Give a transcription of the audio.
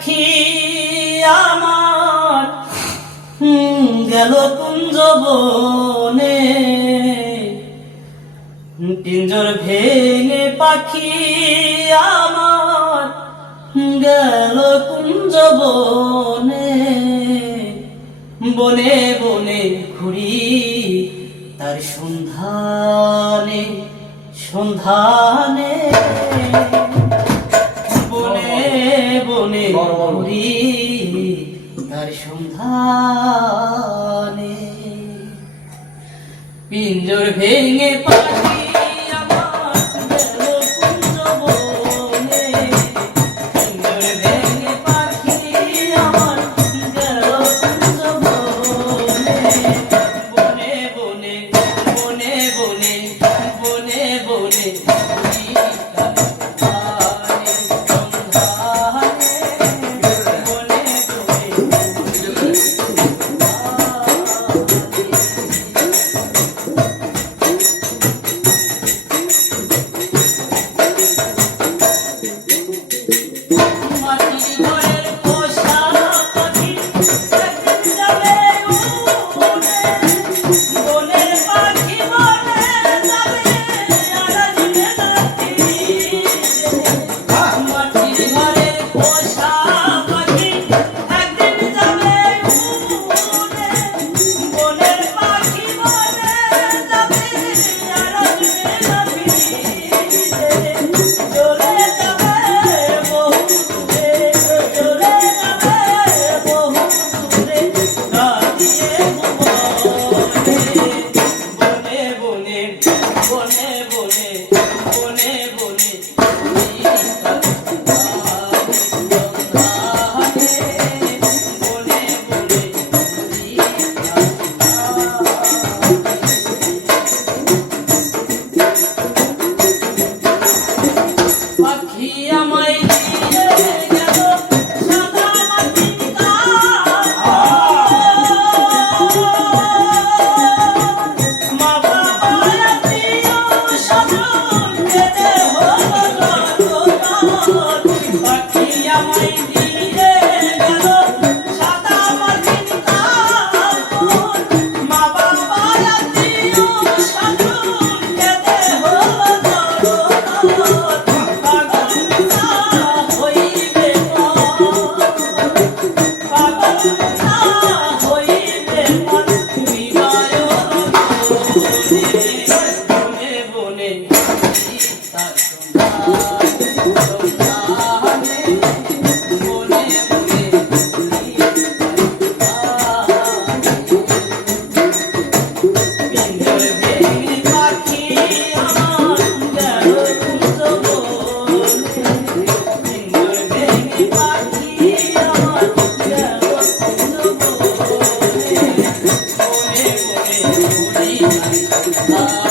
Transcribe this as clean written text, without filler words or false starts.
পাখি আমার গেল কুঞ্জ বনে, পিঞ্জর ভেঙে পাখি আমার গেল কুঞ্জ বনে। বনে বনে ঘুরি তার সন্ধানে সন্ধানে, বনে বনে ঘুরি তার সন্ধানে। পিঞ্জর ভেঙে পাখি আমার গেল কুঞ্জ বনে, পিঞ্জর ভেঙে পাখি আমার গেল কুঞ্জ বনে। বনে বনে বনে বনে বনে বনে ঘুরি তার সন্ধানে সন্ধানে, বনে বনে ঘুরি Ah